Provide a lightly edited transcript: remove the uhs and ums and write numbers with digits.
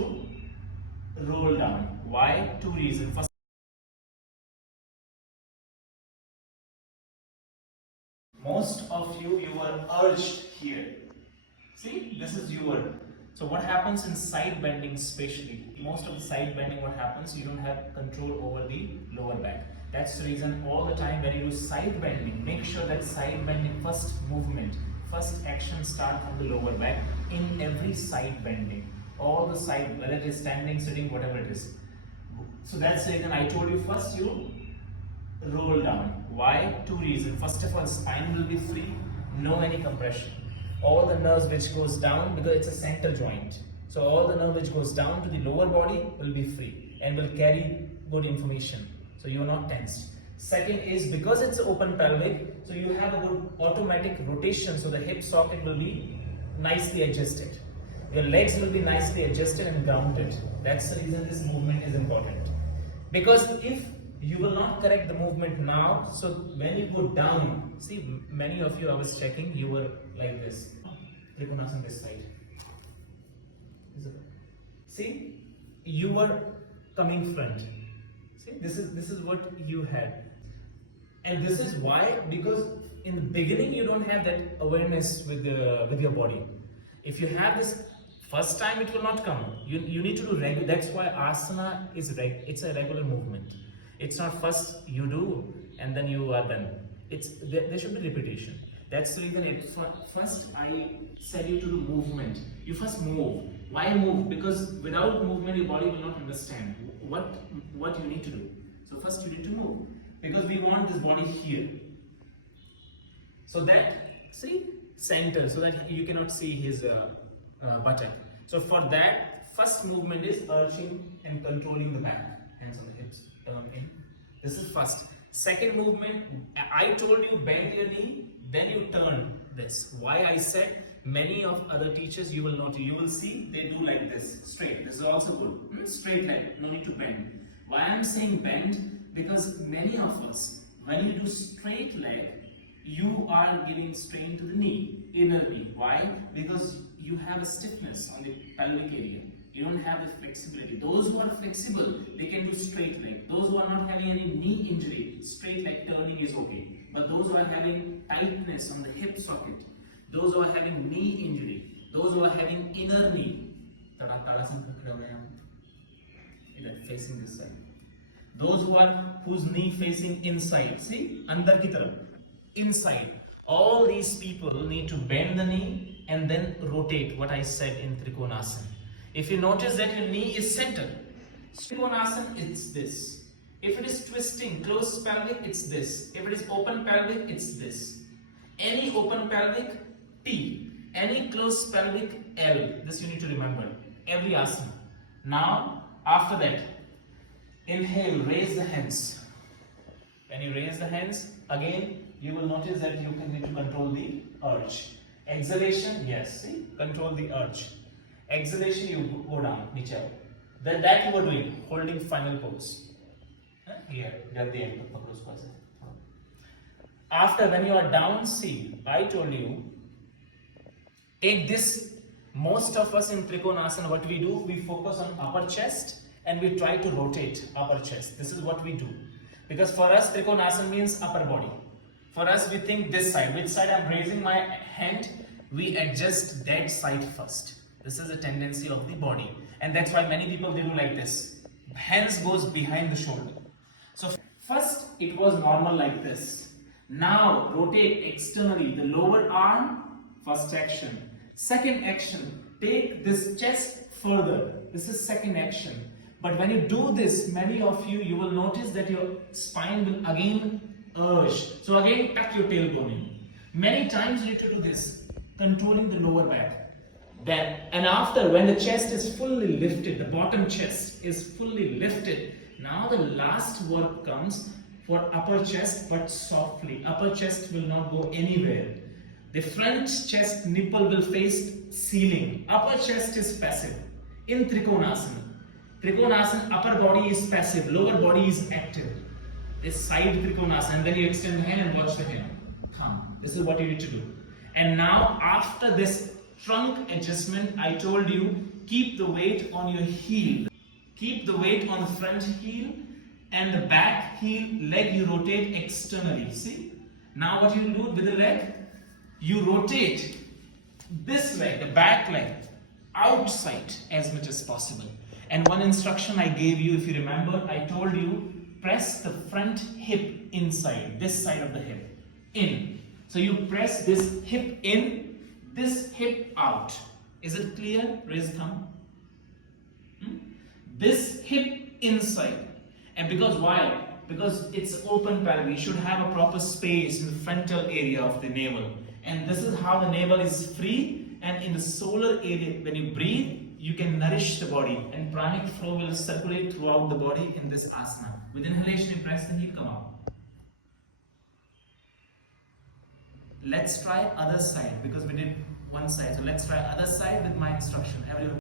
you roll down. Why? Two reasons. First, most of you were urged here. See, this is your. So what happens in side bending especially, most of the side bending what happens, you don't have control over the lower back. That's the reason all the time when you do side bending, make sure that side bending first movement, first action start from the lower back in every side bending. All the side, whether it is standing, sitting, whatever it is. So that's the reason I told you first you roll down. Why? Two reasons. First of all, spine will be free, no any compression. All the nerves which goes down, because it's a center joint, so all the nerve which goes down to the lower body will be free and will carry good information, so you are not tense. Second is because it's open pelvic, so you have a good automatic rotation, so the hip socket will be nicely adjusted, your legs will be nicely adjusted and grounded. That's the reason this movement is important, because if you will not correct the movement now, so when you go down, see, many of you, I was checking, you were like this, Trikonasana this side. See, you were coming front. See, this is what you had, and this is why, because in the beginning you don't have that awareness with your body. If you have this first time, it will not come. You need to do regular. That's why asana is it's a regular movement. It's not first you do and then you are done. There should be repetition. That's the reason first I said you to do movement. You first move. Why move? Because without movement your body will not understand what you need to do. So first you need to move. Because we want this body here. So that, see, center, so that you cannot see his buttock. So for that, first movement is arching and controlling the back. Hands on the hips. In. This is first. Second movement, I told you bend your knee, then you turn this. Why I said many of other teachers you will not, you will see they do like this, straight. This is also good. Straight leg, no need to bend. Why I'm saying bend? Because many of us, when you do straight leg, you are giving strain to the knee, inner knee. Why? Because you have a stiffness on the pelvic area. You don't have the flexibility. Those who are flexible, they can do straight leg. Those who are not having any knee injury, straight leg turning is okay. But those who are having tightness on the hip socket, those who are having knee injury, those who are having inner knee, facing this side. Those whose knee facing inside, see, andar ki taraf, inside. All these people need to bend the knee and then rotate, what I said in Trikonasana. If you notice that your knee is centered, Trikonasana, it's this. If it is twisting, closed pelvic, it's this. If it is open pelvic, it's this. Any open pelvic, T. Any closed pelvic, L. This you need to remember. Every asana. Now, after that, inhale, raise the hands. When you raise the hands, again, you will notice that you need to control the arch. Exhalation, yes, see, control the arch. Exhalation, you go down, whichever. That you were doing, holding final pose. Here, at the end of the pose. After, when you are down, see, I told you, take this. Most of us in Trikonasana, what we do, we focus on upper chest and we try to rotate upper chest. This is what we do. Because for us, Trikonasana means upper body. For us, we think this side. Which side I'm raising my hand? We adjust that side first. This is a tendency of the body. And that's why many people, they do like this. Hands goes behind the shoulder. So first, it was normal like this. Now, rotate externally. The lower arm, first action. Second action, take this chest further. This is second action. But when you do this, many of you, you will notice that your spine will again urge. So again, tuck your tailbone in. Many times you need to do this, controlling the lower back. And after, when the chest is fully lifted, the bottom chest is fully lifted, now the last work comes for upper chest, but softly. Upper chest will not go anywhere. The front chest nipple will face ceiling. Upper chest is passive. In Trikonasana, upper body is passive, lower body is active. This side Trikonasana, and then you extend the hand and watch the hand. Thumb. This is what you need to do. And now after this trunk adjustment, I told you, keep the weight on your heel. Keep the weight on the front heel and the back heel leg you rotate externally. See? Now what you will do with the leg? You rotate this leg, the back leg, outside as much as possible. And one instruction I gave you, if you remember, I told you press the front hip inside, this side of the hip, in. So you press this hip in, this hip out. Is it clear? Raise thumb. This hip inside. And because why? Because it's open pelvic. You should have a proper space in the frontal area of the navel. And this is how the navel is free. And in the solar area, when you breathe, you can nourish the body. And pranic flow will circulate throughout the body in this asana. With inhalation, you press the heel, come up. Let's try other side because we did one side. So let's try other side with my instruction. Everyone